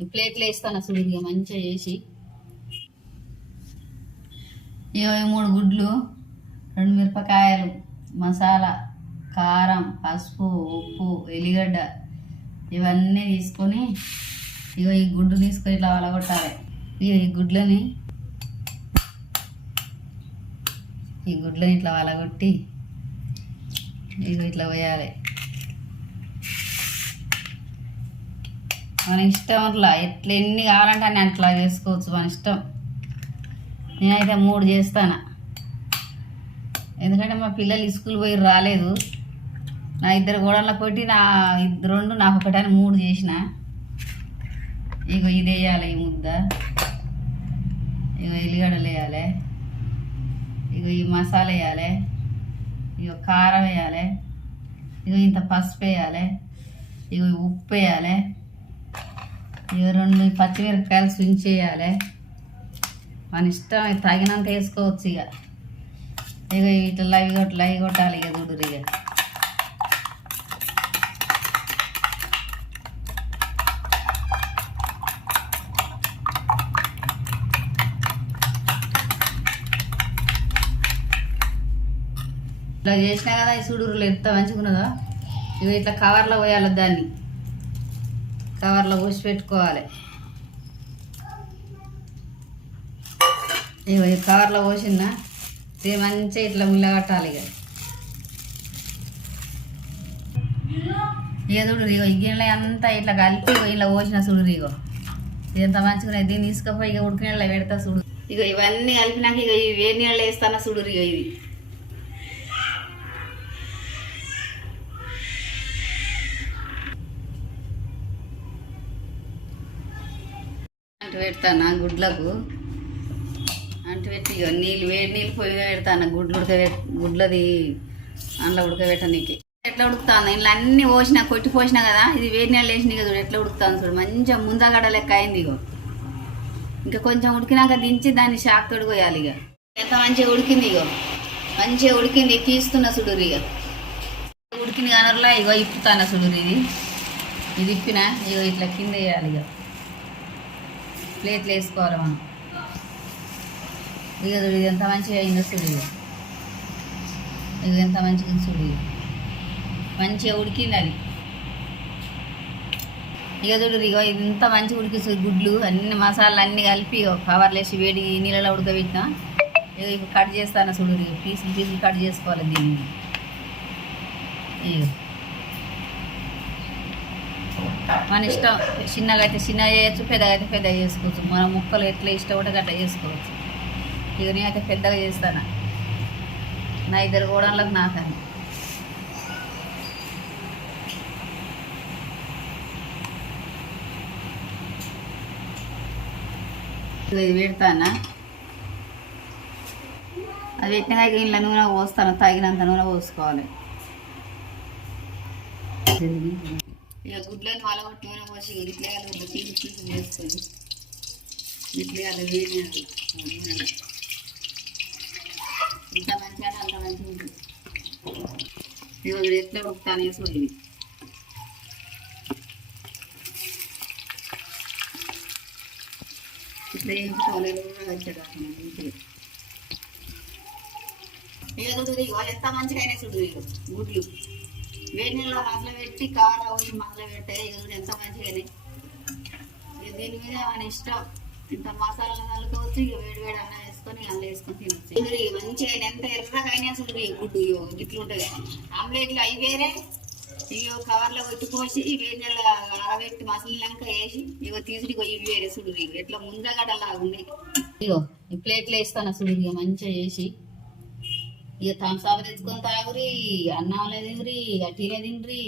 ఈ ప్లేట్లో వేస్తాను అసలు ఇక మంచిగా చేసి. ఇక 3 గుడ్లు, 2 మిరపకాయలు, మసాలా, కారం, పసుపు, ఉప్పు, ఎల్లిగడ్డ ఇవన్నీ తీసుకొని ఇక ఈ గుడ్డు తీసుకొని ఇట్లా వలగొట్టాలి. ఇక ఈ గుడ్లని ఇట్లా వలగొట్టి ఇక ఇట్లా వేయాలి. మన ఇష్టం అట్లా ఎట్లా ఎన్ని కావాలంటే అన్ని అట్లా చేసుకోవచ్చు మన ఇష్టం. నేనైతే 3 చేస్తాను, ఎందుకంటే మా పిల్లలు స్కూల్ పోయి రాలేదు. నా 2 గోడల కొట్టి నా 2 నాకు ఒకటని 3 చేసిన. ఇక ఇది వేయాలి, ఈ ముద్ద, ఇక ఎల్లిగడ్డలు వేయాలి, ఇక ఈ మసాలా వేయాలి, ఇక కారం వేయాలి, ఇక ఇంత పసుపు వేయాలి, ఇక ఉప్పు వేయాలి, ఇక 2 పచ్చిమిరపకాయలు వేయాలి. మన ఇష్టం తగినంత వేసుకోవచ్చు. ఇక ఇట్లా లవి కొట్టాలి. ఇక చూడు ఇక ఇట్లా చేసినా కదా ఈ సుడురులు ఎంత మంచిగా ఉన్నదో. ఇక ఇట్లా కవర్లో పోయాలి, దాన్ని కవర్లో పోసి పెట్టుకోవాలి. ఇక ఈ కవర్లో పోసిందా ఇది మంచిగా ఇట్లా ముల్లగట్టాలి. ఇక చూడు ఇగో ఈ గిన్నెలో అంతా ఇట్లా కలిపి ఇలా పోసిన చూడు. ఇగో ఎంత మంచిగా దీన్ని తీసుకుపోయి ఇక ఉడికి నీళ్ళలో పెడతా చూడు. ఇక ఇవన్నీ కలిపినాక ఇక ఈ వేడి నీళ్ళు వేస్తాను చూడు. ఇక ఇది అంటు పెడతాను గుడ్లకు, అంటు పెట్టి ఇక వేడి నీళ్ళు పొయ్యి పెడతాను. గుడ్లది అందులో ఉడకబెట్టనీకి. ఎట్లా ఉడుకుతాను ఇలా అన్నీ పోసినా కొట్టి పోసినా కదా, ఇది వేడి నీళ్ళు వేసిన చూడు ఎట్లా ఉడుకుతాను చూడు. మంచిగా ముందగడ్డ లెక్క అయింది. ఇగో ఇంకా కొంచెం ఉడికినాక దించి దాన్ని షాక్ తోడు పోయాలి. ఇక ఎంత మంచిగా ఉడికింది. ఇగో మంచిగా ఉడికింది, తీస్తున్న సుడురు. ఇక ఉడికింది కనర్లా ఇగో ఇప్పుతాను సుడురు. ఇది ఇప్పిన ఇగో ఇట్లా కింద వేయాలి. ఇక ప్లేట్లు వేసుకోవాలి మనం. ఇక చూడు ఇది ఎంత మంచిగా అయిందో చూడు. ఇక ఎంత మంచిగా చూడు. మంచిగా ఉడికింది అది. ఇక చూడు ఇగో ఇది ఇంత మంచిగా ఉడికి గుడ్లు అన్ని మసాలాలు అన్నీ కలిపి కవర్లు వేసి వేడి నీళ్ళలో ఉడకబెట్టినా. ఇక ఇప్పుడు కట్ చేస్తాను చూడు. ఇక పీసులు కట్ చేసుకోవాలి దీన్ని. ఇక మన ఇష్టం, చిన్నగా అయితే చిన్నగా చేయొచ్చు, పెద్దగా అయితే పెద్దగా చేసుకోవచ్చు. మన ముక్కలు ఎట్లా ఇష్టం ఉంటే అట్లా చేసుకోవచ్చు. ఇక నేనైతే పెద్దగా చేస్తాను, నా 2 గోడలకు నాకని. ఇది పెడతానా, అది పెట్టినాక ఇంట్లో నూనె పోస్తాను, తగినంత నూనె పోసుకోవాలి. ఇక గుడ్లను వలగొట్టి నూనె పోసి ఇట్లా పీసు వేసుకొని ఇట్లా వేడి నూనె ఇంత మంచిగా అంత మంచిగా ఉంటుంది. ఇక ఎట్లా ఉడుకుతాను వేసుకోండి. ఇట్లా వేయించుకోవాలి వచ్చాడు. ఇక చూడు ఇక ఎంత మంచిగా అయినా చూడు. ఇక గుడ్లు వేడి నీళ్ళలో మసలు పెట్టి కారం వచ్చి మసలు పెట్టాయి. ఇక చూడు ఎంత మంచిగా. ఇక దీని మీద మన ఇష్టం, ఇంత మసాలా నలుకోవచ్చు. ఇక వేడి వేడి అన్నం వేసుకొని అందులో వేసుకొని తినచ్చు. ఇక మంచిగా ఎంత ఎర్రగా అయినా చూడు. ఈ గుడ్డు ఇట్లా ఉంటుంది. ఆమ్లెట్లు అవి వేరే, ఇక కవర్లో కొట్టి పోసి వేడి నీళ్ళ ఆరబెట్టి మసలినాక వేసి ఇక తీసుడు. ఇక ఇవి వేరే చూడు. ఇక ఎట్లా ముందగడలా ఉంది. ఇగో ఈ ప్లేట్లో వేస్తాను చూడు. ఇక మంచిగా చేసి ఇక థమ్స్ అప్ తెచ్చుకొని తాగురి, అన్నంలో తిండ్రి, టీనే తిండ్రి.